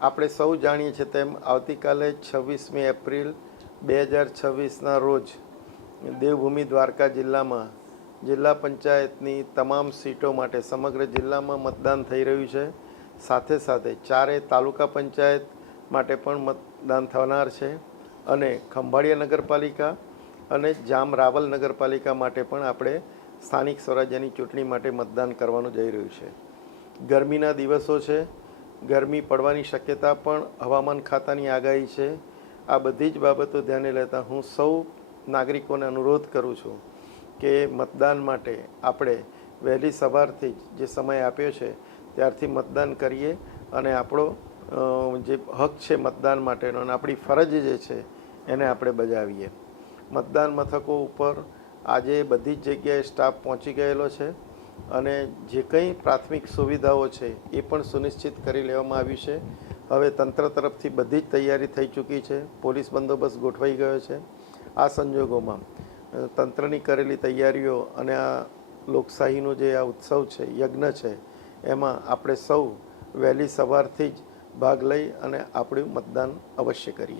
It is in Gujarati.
આપણે સૌ જાણીએ છીએ તેમ આવતીકાલે 26મી એપ્રિલ 2026ના રોજ દેવભૂમિ દ્વારકા જિલ્લામાં જિલ્લા પંચાયતની તમામ સીટો માટે સમગ્ર જિલ્લામાં મતદાન થઈ રહ્યું છે. સાથે સાથે 4 તાલુકા પંચાયત માટે પણ મતદાન થનાર છે અને ખંભાળિયા નગરપાલિકા અને જામ રાવલ નગરપાલિકા માટે પણ આપણે સ્થાનિક સ્વરાજ્યની ચૂંટણી માટે મતદાન કરવાનું જઈ રહ્યું છે. ગરમીના દિવસો છે, ગરમી પડવાની શક્યતા પણ હવામાન ખાતાની આગાહી છે. આ બધી જ બાબતો ધ્યાને લેતા હું સૌ નાગરિકોને અનુરોધ કરું છું કે મતદાન માટે આપણે વહેલી સવારથી જે સમય આપ્યો છે ત્યારથી મતદાન કરીએ અને આપણો જે હક છે મતદાન માટેનો અને આપણી ફરજ જે છે એને આપણે બજાવીએ. મતદાન મથકો ઉપર આજે બધી જ જગ્યાએ સ્ટાફ પહોંચી ગયેલો છે અને જે કંઈ પ્રાથમિક સુવિધાઓ છે એ પણ સુનિશ્ચિત કરી લેવામાં આવ્યું છે. હવે તંત્ર તરફથી બધી જ તૈયારી થઈ ચૂકી છે, પોલીસ બંદોબસ્ત ગોઠવાઈ ગયો છે. આ સંજોગોમાં તંત્રની કરેલી તૈયારીઓ અને આ લોકશાહીનો જે આ ઉત્સવ છે, યજ્ઞ છે, એમાં આપણે સૌ વહેલી સવારથી જ ભાગ લઈ અને આપણું મતદાન અવશ્ય કરીએ.